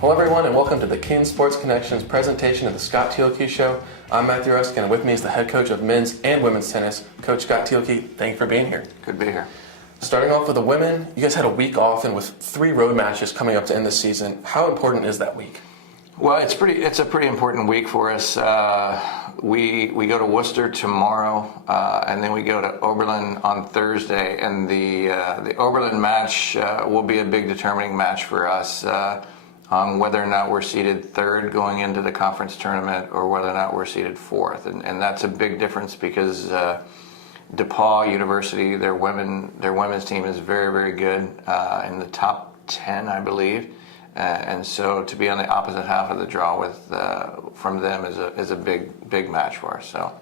Hello everyone and welcome to the Kenyon Sports Connections presentation of the Scott Thielke Show. I'm Matthew Ruskan and with me is the head coach of men's and women's tennis, Coach Scott Thielke. Thank you for being here. Good to be here. Starting off with the women, you guys had a week off and with 3 road matches coming up to end the season. How important is that week? Well, it's a pretty important week for us. We go to Worcester tomorrow, and then we go to Oberlin on Thursday. And the Oberlin match will be a big determining match for us on whether or not we're seeded 3rd going into the conference tournament or whether or not we're seeded 4th. And that's a big difference because DePaul University, their women's team is very, very good, in the top 10, I believe. And so to be on the opposite half of the draw from them is a big match for us. So,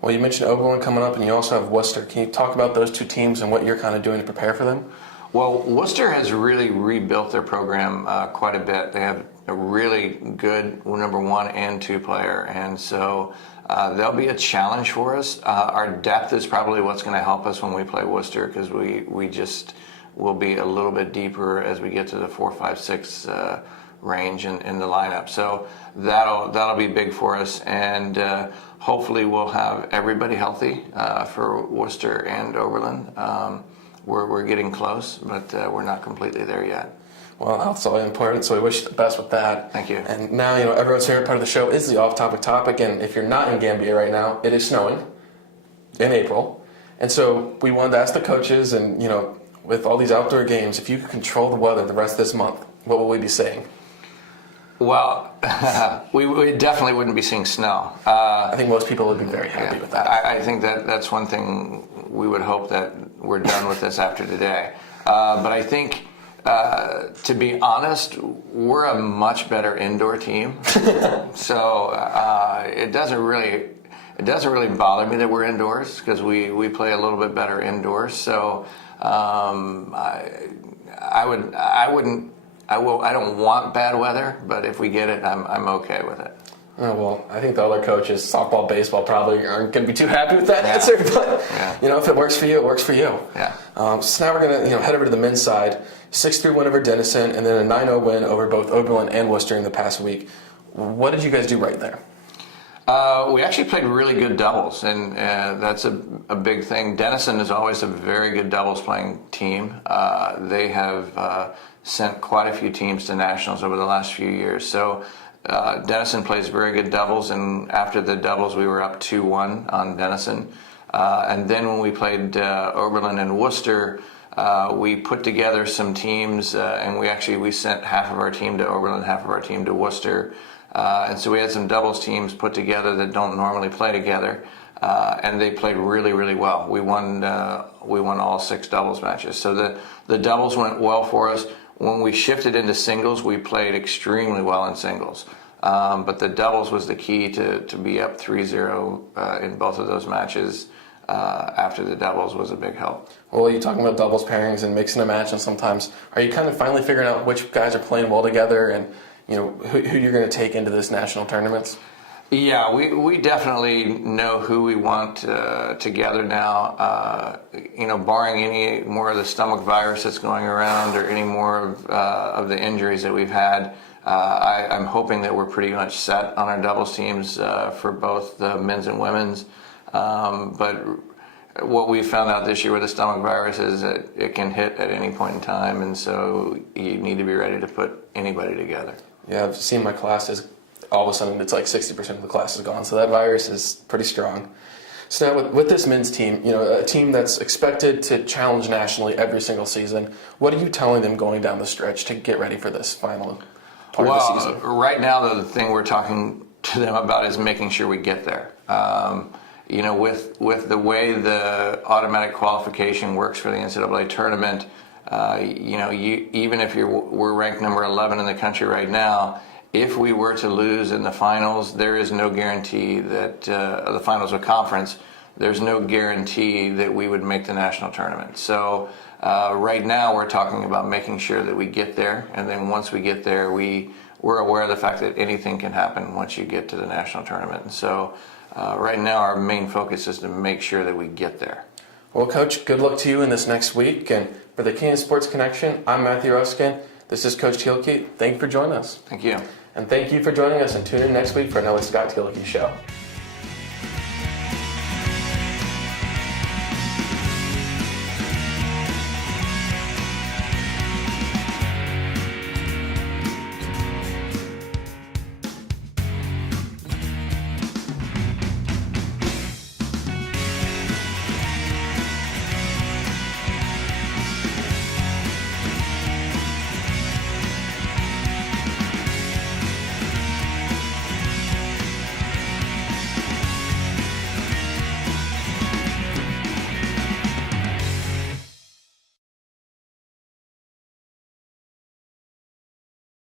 well, you mentioned Oberlin coming up, and you also have Worcester. Can you talk about those 2 teams and what you're kind of doing to prepare for them? Well, Worcester has really rebuilt their program quite a bit. They have a really good number 1 and 2 player, and so they'll be a challenge for us. Our depth is probably what's going to help us when we play Worcester, because we just will be a little bit deeper as we get to the 4, 5, 6 range in the lineup. So that'll be big for us, and hopefully we'll have everybody healthy for Worcester and Oberlin. We're getting close, but we're not completely there yet. Well, health's all important, so we wish you the best with that. Thank you. And now, everyone's favorite part of the show is the off-topic topic, and if you're not in Gambia right now, it is snowing in April. And so we wanted to ask the coaches, and, with all these outdoor games, if you could control the weather the rest of this month, what will we be saying? Well, we definitely wouldn't be seeing snow. I think most people would be very happy with that. I think that's one thing we would hope that we're done with this after today. But I think, to be honest, we're a much better indoor team. So it doesn't really bother me that we're indoors, because we play a little bit better indoors. So I don't want bad weather, but if we get it, I'm okay with it. Oh, well, I think the other coaches, softball, baseball, probably aren't going to be too happy with that answer. But if it works for you, it works for you. Yeah. So now we're going to head over to the men's side. 6-3 win over Denison, and then a 9-0 win over both Oberlin and Worcester in the past week. What did you guys do right there? We actually played really good doubles, and that's a big thing. Denison is always a very good doubles playing team. They have sent quite a few teams to nationals over the last few years. So Denison plays very good doubles, and after the doubles we were up 2-1 on Denison. And then when we played Oberlin and Worcester, we put together some teams, and we sent half of our team to Oberlin, half of our team to Worcester. And so we had some doubles teams put together that don't normally play together, and they played really, really well. We won all 6 doubles matches. So the doubles went well for us. When we shifted into singles, we played extremely well in singles. But the doubles was the key to be up 3-0 in both of those matches. After the doubles was a big help. Well, you're talking about doubles pairings and mixing a match, and sometimes are you kind of finally figuring out which guys are playing well together and who you're going to take into this national tournaments? Yeah, we definitely know who we want together now. Barring any more of the stomach virus that's going around or any more of the injuries that we've had, I'm hoping that we're pretty much set on our doubles teams for both the men's and women's. But what we found out this year with the stomach virus is that it can hit at any point in time, and so you need to be ready to put anybody together. Yeah, I've seen my classes. All of a sudden, it's like 60% of the class is gone. So that virus is pretty strong. So now with this men's team, a team that's expected to challenge nationally every single season, what are you telling them going down the stretch to get ready for this final part of the season? Right now, the thing we're talking to them about is making sure we get there. With the way the automatic qualification works for the NCAA tournament, even if we're ranked number 11 in the country right now, if we were to lose in the finals, there is no guarantee that the finals of conference, there's no guarantee that we would make the national tournament. So right now we're talking about making sure that we get there, and then once we get there, we're aware of the fact that anything can happen once you get to the national tournament. And so right now our main focus is to make sure that we get there. Well, Coach, good luck to you in this next week. And for the Kenyon Sports Connection, I'm Matthew Ruskan. This is Coach Thielke. Thank you for joining us. Thank you. And thank you for joining us, and tune in next week for another Scott Thielke Show.